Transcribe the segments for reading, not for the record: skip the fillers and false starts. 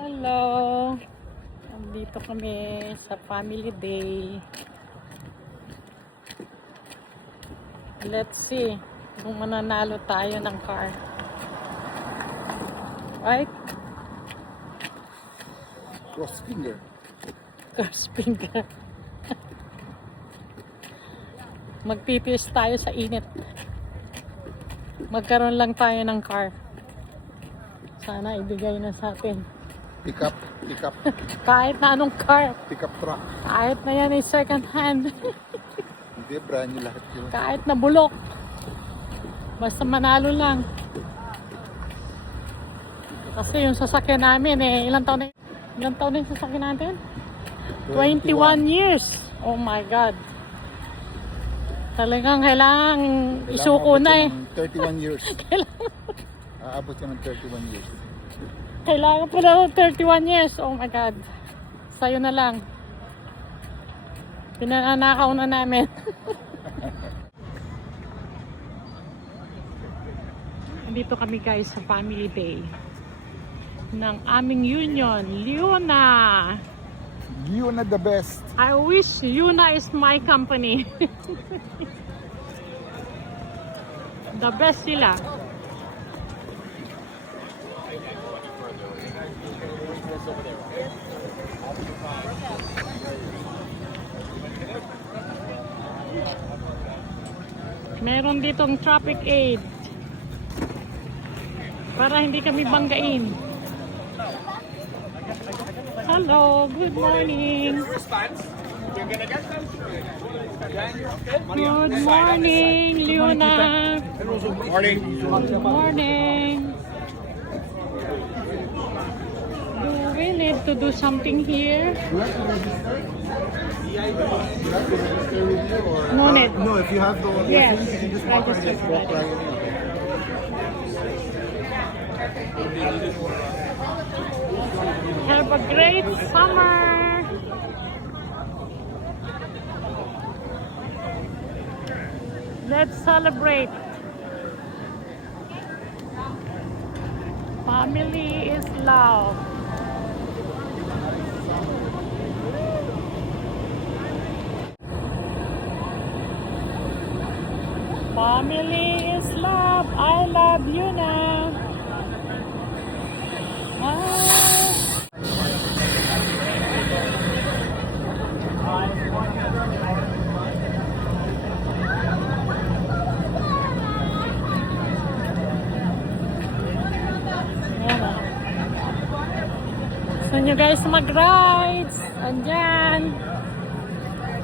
Hello! Nandito kami sa family day. Let's see kung mananalo tayo ng car. Right? Cross finger. Cross finger. Magtitiis tayo sa init. Magkaroon lang tayo ng car. Sana ibigay na sa atin. Pick up Kahit na anong car. truck. Kahit na yan ay second hand. Hindi, brand new lahat yun. Kahit na bulok. Basta manalo lang. Kasi yung sasakyan namin ilang taon na yung sasakyan natin? 21 years. Oh my God. Talagang kailangan isuko na 31 years. Aabot siya ng 31 years. Kailangan pala ng 31 years. Oh my God. Sa'yo na lang. Pinananakaw na namin. Dito kami guys sa family day ng aming union, Liuna. Liuna the best. I wish Liuna is my company. The best sila. Meron ditong traffic aid para hindi kami banggain. Hello, good morning. Good morning, Liuna. Morning. Good morning. Do we need to do something here? No need. No, if you have the Yes, you can just walk register. just walk right in. Have a great summer. Let's celebrate. Family is love. Family is love. I love you now. Gusto nyo guys mag-rides? Andyan.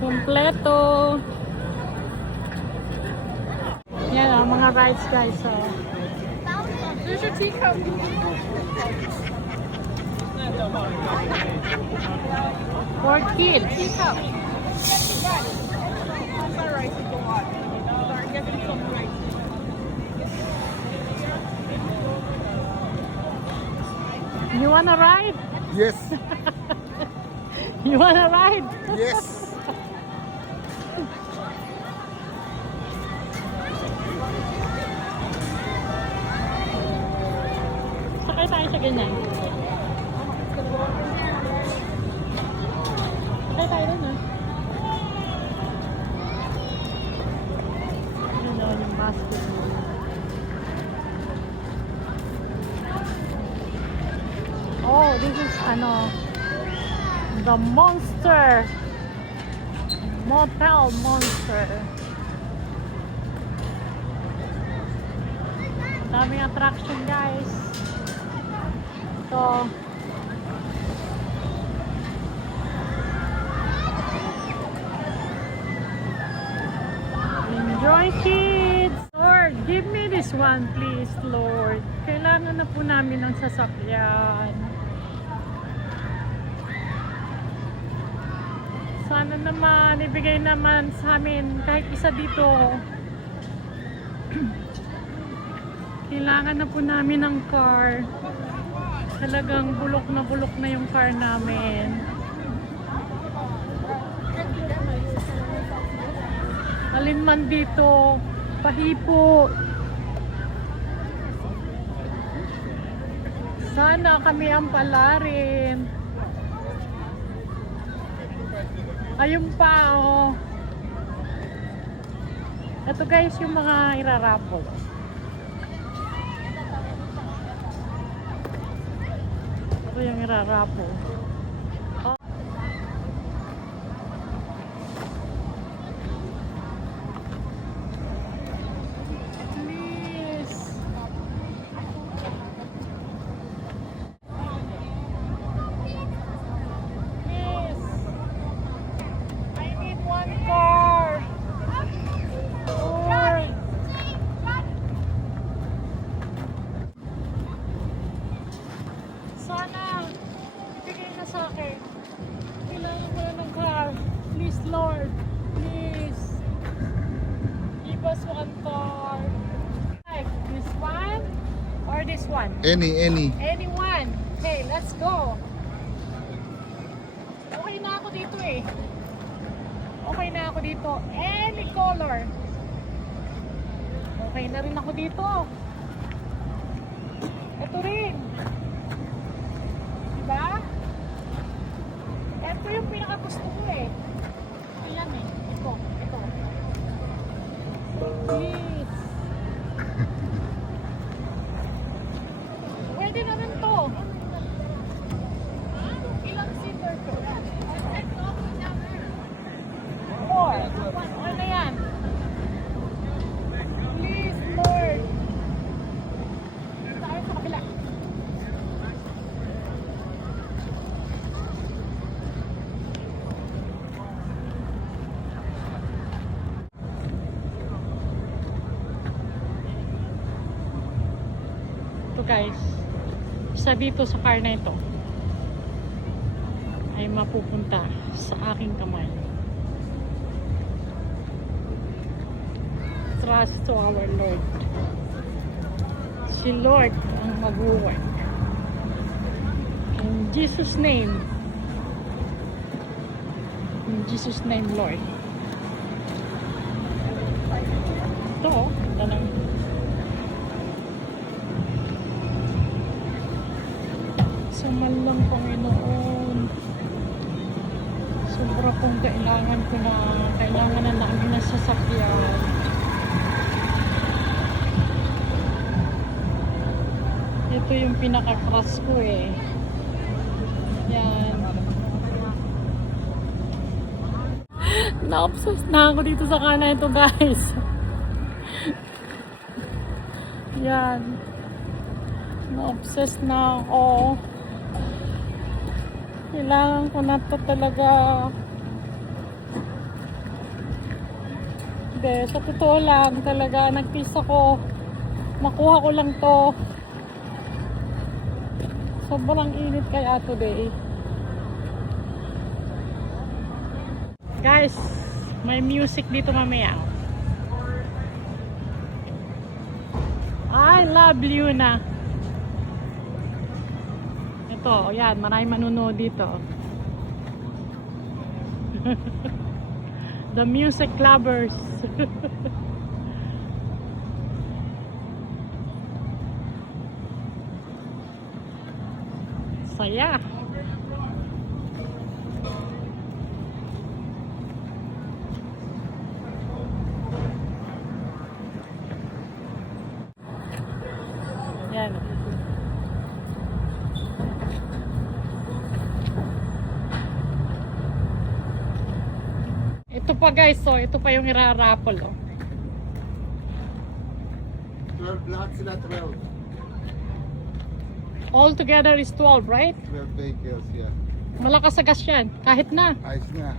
Kompleto. Yan ang mga rides guys. So. There's your teacup. For kids. Teacup. You wanna ride? Yes. You wanna ride? Yes. Sakay tayo sa ganyan. Sakay tayo dun Yun o, yung basketball. Oh, this is the Monster Motel Monster. Daming attraction guys. Ito. Enjoy kids! Lord, give me this one please, Lord. Kailangan na po namin ng sasakyan. Sana naman, ibigay naman sa amin kahit isa dito. Kailangan na po namin ng car. Talagang bulok na yung car namin. Alin man dito, pahipo. Sana kami ang palarin. Ayun pa, oh. Ito guys, yung mga irarapol. Ito yung irarapol. Oh. Please. Please. I need one car. Or... Sana ibigay na sa akin. Kailangan ko na ng car. Please Lord. Please. Give us one car. Like this one or this one? Any. Anyone. Okay, let's go. Okay na ako dito eh. Okay na ako dito. Any color. Okay na rin ako dito. Ito rin. Diba? Ito yung pinakagusto ko eh. Ayan eh. Ito. Please. Pwede naman to. Ilang seater to? 4. Ano yan? Please, Lord. Tayo sa kabila. Ito guys, isa dito sa car na ito ay mapupunta sa aking kamay. Trust to our Lord. Si Lord ang mag-work. In Jesus' name. In Jesus' name, Lord. Ito, tanong. Sumalang Panginoon. Sobra pong kailangan ko na, kailangan na namin ng sasakyan. Ito yung pinaka-crush ko eh. Yan. Na-obsess na ako dito sa kanan ito guys. Yan. Na-obsess na ako. Kailangan ko na to talaga. Hindi, sa totoo lang talaga nagtiis ako. Makuha ko lang to. Sobrang init kaya today. Guys, may music dito mamaya. I love you na. Ito, yan, maraming manunood dito. The music lovers. Saya. Yan. Ito pa guys, so ito pa yung irarapol oh. 12 lahat sila, 12. All together is 12, right? 12 vehicles, yeah. Malakas sa gas yan, kahit na. Ayos na.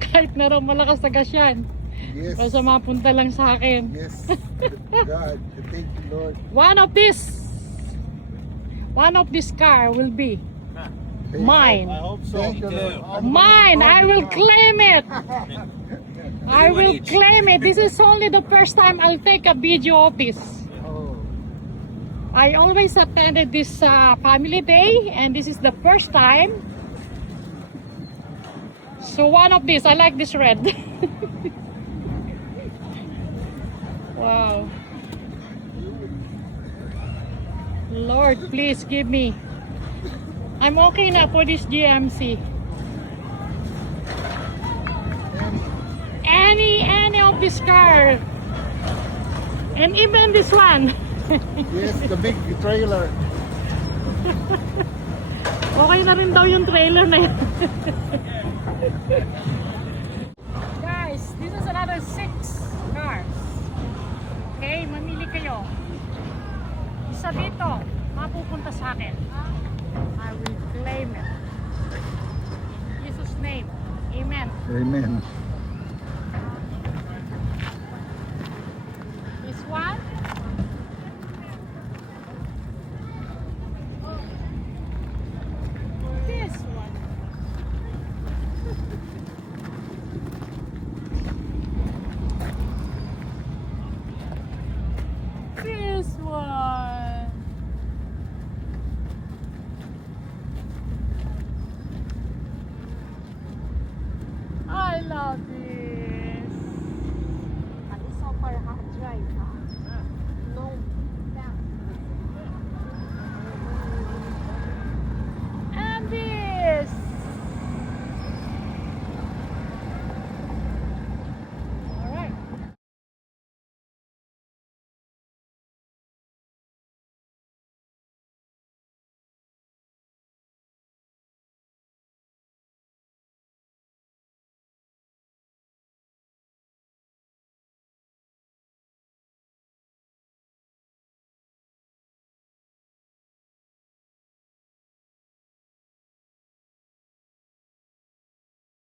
Kahit na raw malakas sa gas yan. Yes. Basta mapunta lang sa akin. Yes. God, thank you, Lord. One of this car will be mine. I hope so. Thank you, Lord. Mine! I will claim it! I will claim it. This is only the first time I'll take a video of this. Oh, I always attended this family day and this is the first time. So one of these, I like this red. Wow. Lord, please give me. I'm okay na for this GMC. Any of this car. And even this one. Yes, the big trailer. Okay na rin daw yung trailer na yun. Guys, this is another 6 cars. Okay, mamili kayo. Isa dito, mapupunta sa akin. I will claim it. In Jesus' name. Amen. Amen. This one. This one. This one. I love you.